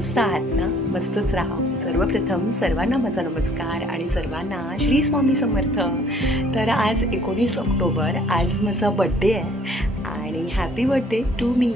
मस्त आहात ना? मस्तच राहा. सर्वप्रथम सर्वांना माझा नमस्कार आणि सर्वांना श्री स्वामी समर्थ. तर आज 19 ऑक्टोबर, आज माझा बड्डे आहे आणि हॅपी बड्डे टू मी.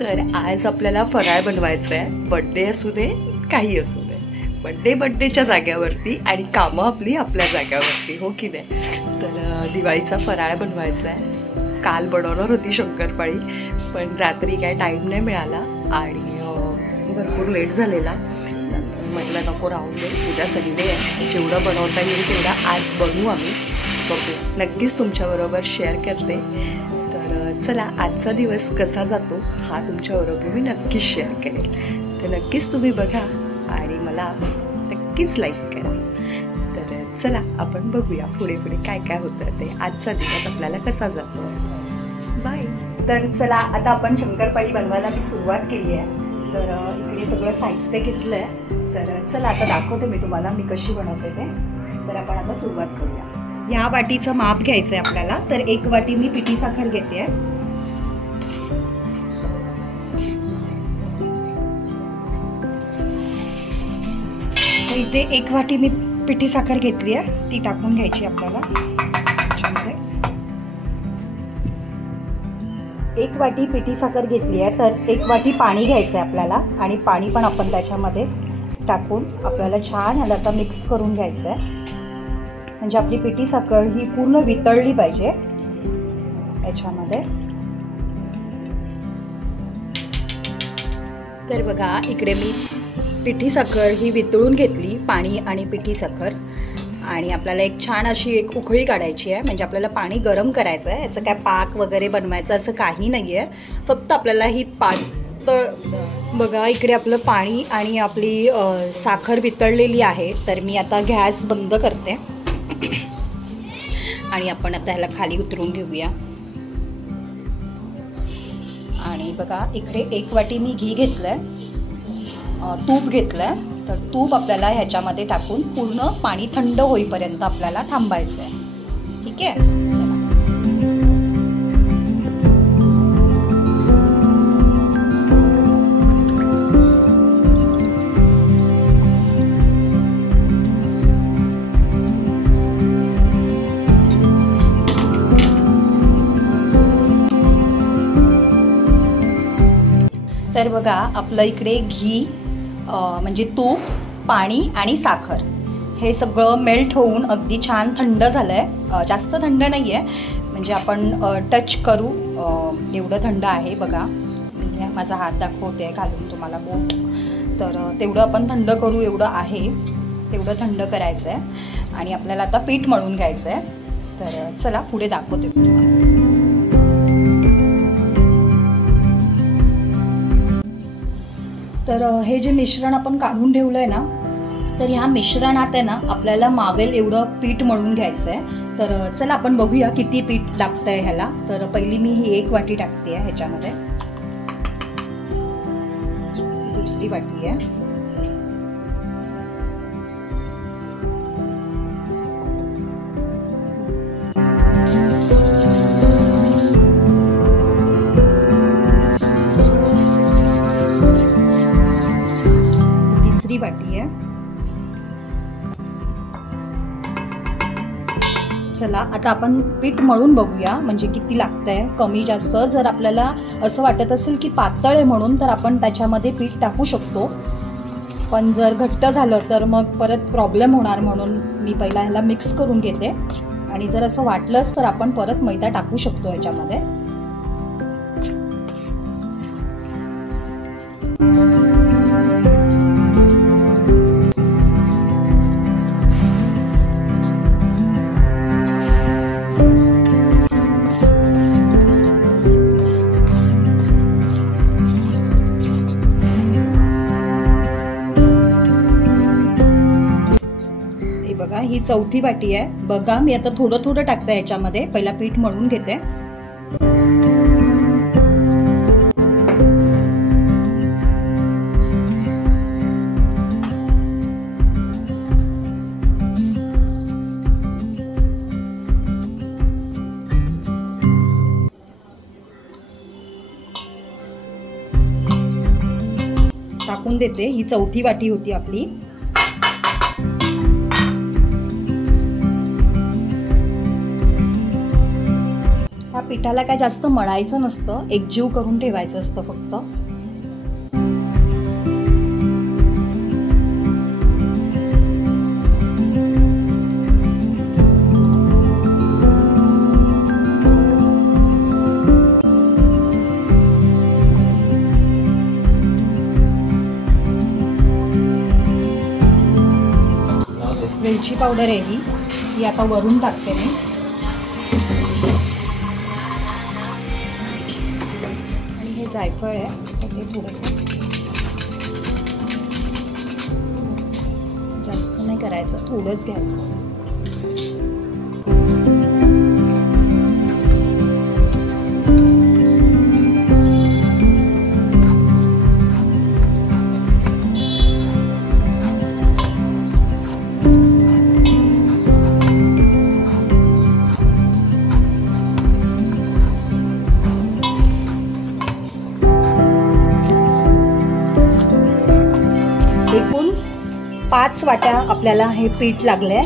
तर आज आपल्याला फराळ बनवायचं आहे. बड्डे असू दे काही असू दे, बड्डेच्या जाग्यावरती आणि कामं आपली आपल्या जाग्यावरती, हो की नाही? तर दिवाळीचा फराळ बनवायचा आहे. काल बनवणार होती शंकरपाळी, पण रात्री काय टाईम नाही मिळाला आणि भरपूर लेट झालेला. म्हटलं नको राहून दे, उद्या संडे आहे, जेवढं बनवता येईल तेवढं आज बनवू आम्ही. बघू, नक्कीच तुमच्याबरोबर शेअर करते. तर चला, आजचा दिवस कसा जातो हा तुमच्याबरोबर मी नक्कीच शेअर करेल. तर नक्कीच तुम्ही बघा आणि मला नक्कीच लाईक करा. तर चला, आपण बघूया पुढे पुढे काय काय होतं ते, आजचा दिवस आपल्याला कसा जातो. बाय. तर चला, आता आपण शंकरपाळी बनवायला मी सुरुवात केली आहे. तर इकडे सगळं साहित्य घेतलं आहे. तर चला, आता दाखवते मी तुम्हाला मी कशी बनवते ते. तर आपण आता सुरुवात करूया. ह्या वाटीचं माप घ्यायचं आहे आपल्याला. तर 1 वाटी मी पिठी साखर घेते आहे. तर इथे 1 वाटी मी पिठी साखर घेतली आहे, ती टाकून घ्यायची आपल्याला. 1 वाटी पिठी साखर घेतली आहे. तर 1 वाटी पाणी घ्यायचं आहे आपल्याला आणि पाणी पण आपण त्याच्यामध्ये टाकून आपल्याला छान ह्याला आता मिक्स करून घ्यायचं आहे. म्हणजे आपली पिठी साखर ही पूर्ण वितळली पाहिजे याच्यामध्ये. तर बघा, इकडे मी पिठी साखर ही वितळून घेतली, पाणी आणि पिठी साखर. आणि आपल्याला एक छान अशी एक उकळी काढायची आहे. म्हणजे आपल्याला पाणी गरम करायचं आहे. याचं काय पाक वगैरे बनवायचं असं काही नाही आहे. फक्त आपल्याला ही पातळ, बघा इकडे आपलं पाणी आणि आपली साखर वितळलेली आहे. तर मी आता गॅस बंद करते आणि आपण आता ह्याला खाली उतरून घेऊया. आणि बघा, इकडे 1 वाटी मी घी घेतलं आहे, तूप घेतलं आहे. तर तूप आपल्याला ह्याच्यामध्ये टाकून पूर्ण पाणी थंड होईपर्यंत आपल्याला थांबायचं आहे. ठीक आहे, चला. तर बघा, आपलं इकडे घी म्हणजे तूप, पाणी आणि साखर हे सगळं मेल्ट होऊन अगदी छान थंड झालं आहे. जास्त थंड नाही आहे, म्हणजे आपण टच करू एवढं थंड आहे. बघा, मी माझा हात दाखवते घालून तुम्हाला बोट. तर तेवढं आपण थंड करू एवढं आहे, तेवढं थंड करायचं आहे. आणि आपल्याला आता पीठ मळून घ्यायचं आहे. तर चला, पुढे दाखवते तुम्हाला. तर हे जे मिश्रण आपण काढून ठेवलं आहे ना, तर ह्या मिश्रणात आहे ना आपल्याला मावेल एवढं पीठ मळून घ्यायचं आहे. तर चला, आपण बघूया किती पीठ लागतं आहे ह्याला. तर पहिली मी ही 1 वाटी टाकते आहे ह्याच्यामध्ये. दुसरी वाटी आहे. वाटी आहे. चला, आता आपण पीठ मळून बघूया म्हणजे किती लागतंय, कमी जास्त. जर आपल्याला असं वाटत असेल की पातळ आहे म्हणून, तर आपण त्याच्यामध्ये पीठ टाकू शकतो. पण जर घट्ट झालं तर मग परत प्रॉब्लेम होणार, म्हणून मी पहिला ह्याला मिक्स करून घेते. आणि जर असं वाटलंच तर आपण परत मैदा टाकू शकतो ह्याच्यामध्ये. बघा, ही 4थी वाटी आहे. बघा, मी आता थोडं थोडं टाकते ह्याच्यामध्ये. पहिला पीठ मळून घेते. लावून देते. ही चौथी वाटी होती आपली. ह्या पिठाला काय जास्त मळायचं नसतं, एकजीव करून ठेवायचं असतं फक्त. वेलची पावडर आहे ही आता वरून टाकते मी. आणि हे जायफळ आहे तर ते थोडंसं जास्त नाही करायचं, थोडंच घ्यायचं. एकूण 5 वाट्या आपल्याला हे पीठ लागलंय.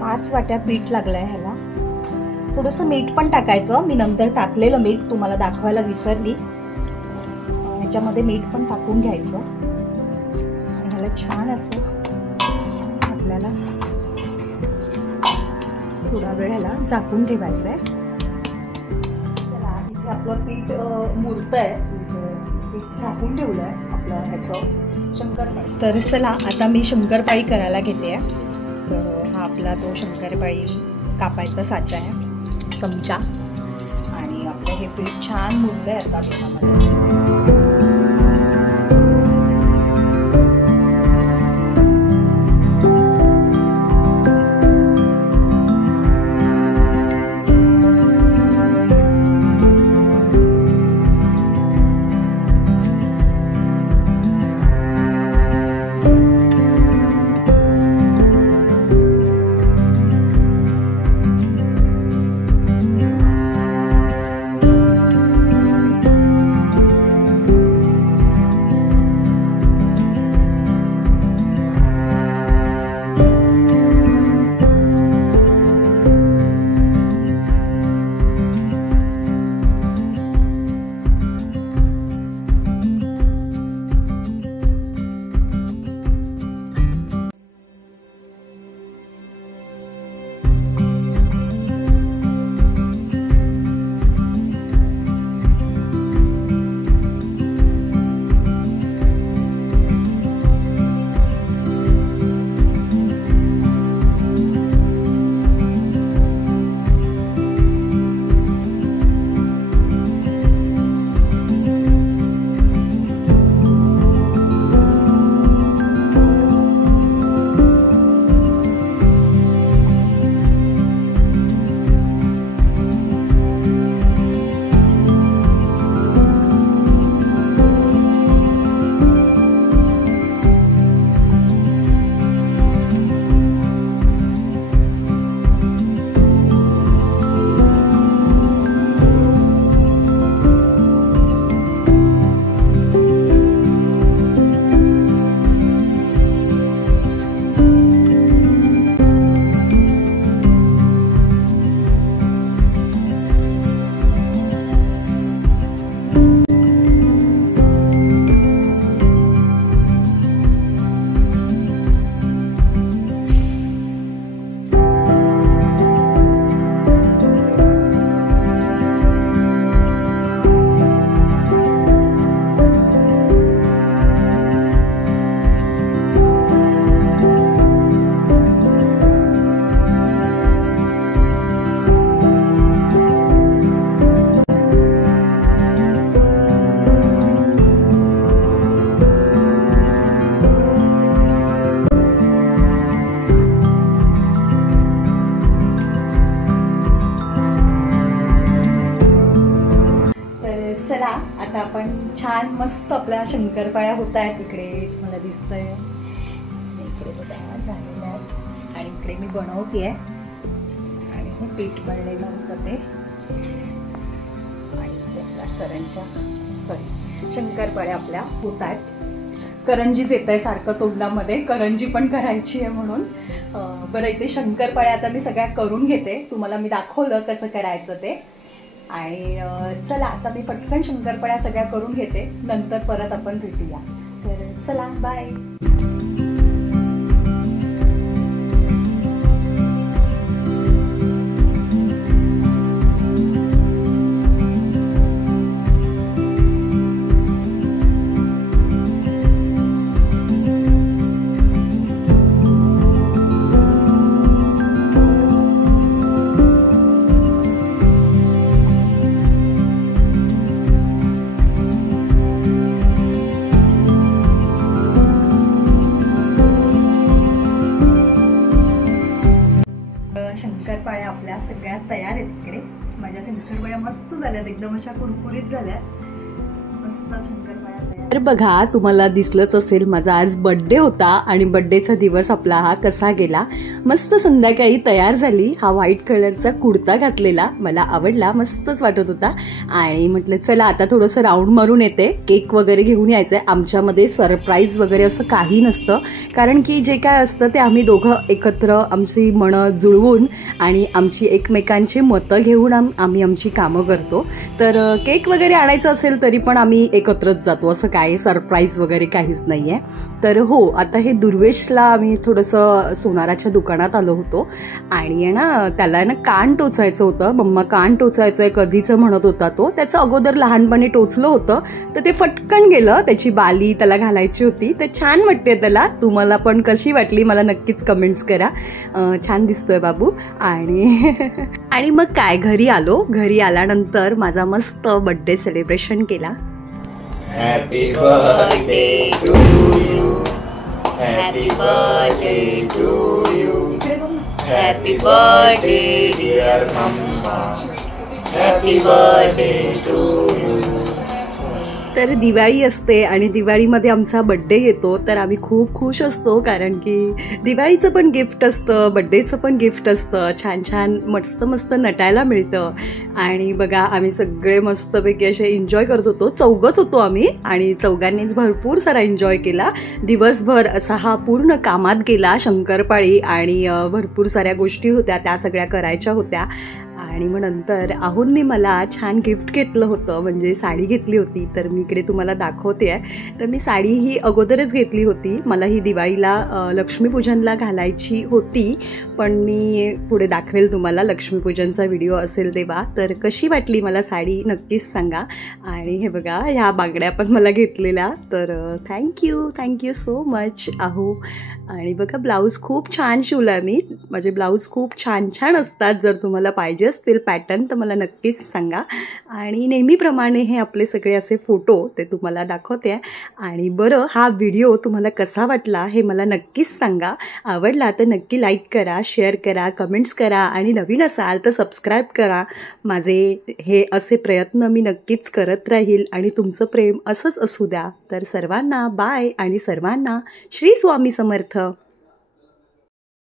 5 वाट्या पीठ लागलंय ह्याला. थोडंसं मीठ पण टाकायचं. मी नंतर टाकलेलं मीठ तुम्हाला दाखवायला विसरली. ह्याच्यामध्ये मीठ पण टाकून घ्यायचं आणि ह्याला छान असं आपल्याला थोडा वेळ ह्याला झाकून ठेवायचं आहे. चला इथे आपलं पीठ मुरतंय, पीठ झाकून ठेवलं आहे आपलं ह्याचं शंकरपाळी. तर चला आता मी शंकरपाळी करायला घेते आहे. तर हा आपला तो शंकरपाळी कापायचा साचा आहे, चमचा. आणि आपलं हे पीठ छान मुरलं आहे आता त्याच्यामध्ये. आता आपण छान मस्त आपल्या शंकरपाळ्या होत आहेत. इकडे मला दिसतंय इकडे तयार झालेलं आहे आणि इकडे मी बनवते आहे आणि हे पीठ बनलेलं होतं ते आणि आपल्या करंच्या शंकरपाळ्या आपल्या होत आहेत. करंजीच येत आहे सारखं तोंडामध्ये, करंजी पण करायची आहे म्हणून. बरं, इथे शंकरपाळ्या आता मी सगळ्या करून घेते. तुम्हाला मी दाखवलं कसं करायचं ते. आणि चला आता मी पटकन शंकरपाळ्या सगळ्या करून घेते, नंतर परत आपण भेटूया. तर चला, बाय. शंकरपाळ्या आपल्या सगळ्या तयार आहेत. इकडे माझ्या शंकरपाळ्या मस्त झाल्यात, एकदम अशा कुरकुरीत झाल्यात. मस्त शंकरपाळ्या तयार. तर बघा, तुम्हाला दिसलंच असेल माझा आज बर्थडे होता आणि बर्थडेचा दिवस आपला हा कसा गेला. मस्त संध्याकाळी तयार झाली. हा व्हाईट कलरचा कुर्ता घातलेला मला आवडला, मस्तच वाटत होता. आणि म्हटलं चला आता थोडंसं राऊंड मारून येते, केक वगैरे घेऊन यायचंय. आमच्यामध्ये सरप्राईज वगैरे असं काही नसतं, कारण की जे काय असतं ते आम्ही दोघं एकत्र आमची मनं जुळवून आणि आमची एकमेकांची मतं घेऊन आम्ही आमची कामं करतो. तर केक वगैरे आणायचं असेल तरी पण आम्ही एकत्रच जातो, असं काय सरप्राईज वगैरे काहीच नाही आहे. तर हो, आता हे दुर्वेशला आम्ही थोडंसं सोनाराच्या दुकानात आलो होतो आणि आहे ना त्याला ना कान टोचायचं होतं. मम्मा कान टोचायचं आहे कधीचं म्हणत होता तो. त्याचं अगोदर लहानपणी टोचलं होतं तर ते फटकन गेलं. त्याची बाली त्याला घालायची होती. तर छान वाटते त्याला. तुम्हाला पण कशी वाटली मला नक्कीच कमेंट्स करा. छान दिसतोय बाबू. आणि मग काय, घरी आलो. घरी आल्यानंतर माझा मस्त बर्थडे सेलिब्रेशन केला. Happy birthday to you. Happy birthday to you. Happy birthday dear mama. Happy birthday to you. तर दिवाळी असते आणि दिवाळीमध्ये आमचा बड्डे येतो तर आम्ही खूप खुश असतो, कारण की दिवाळीचं पण गिफ्ट असतं, बड्डेचं पण गिफ्ट असतं. छान छान मस्त मस्त नटायला मिळतं. आणि बघा आम्ही सगळे मस्तपैकी असे एन्जॉय करत होतो. चौघच होतो आम्ही आणि चौघांनीच भरपूर सारा एन्जॉय केला. दिवसभर असा हा पूर्ण कामात गेला. शंकरपाळी आणि भरपूर साऱ्या गोष्टी होत्या, त्या सगळ्या करायच्या होत्या. आणि मग नंतर आहोंनी मला छान गिफ्ट घेतलं होतं, म्हणजे साडी घेतली होती. तर मी इकडे तुम्हाला दाखवते आहे. तर मी साडी ही अगोदरच घेतली होती. मला ही दिवाळीला लक्ष्मीपूजनला घालायची होती, पण मी पुढे दाखवेल तुम्हाला लक्ष्मीपूजनचा व्हिडिओ असेल तेव्हा. तर कशी वाटली मला साडी नक्कीच सांगा. आणि हे बघा, ह्या बांगड्या पण मला घेतलेल्या. तर थँक्यू सो मच आहो. आणि बघा ब्लाऊज खूप छान शिवला मी. माझे ब्लाऊज खूप छान छान असतात. जर तुम्हाला पाहिजे असतील पॅटर्न तर मला नक्कीच सांगा. आणि नेहमीप्रमाणे हे आपले सगळे असे फोटो ते तुम्हाला दाखवते. आणि बरं, हा व्हिडिओ तुम्हाला कसा वाटला हे मला नक्कीच सांगा. आवडला तर नक्की लाईक करा, शेअर करा, कमेंट्स करा आणि नवीन असाल तर सबस्क्राईब करा. माझे हे असे प्रयत्न मी नक्कीच करत राहील आणि तुमचं प्रेम असंच असू द्या. तर सर्वांना बाय आणि सर्वांना श्री स्वामी समर्थ.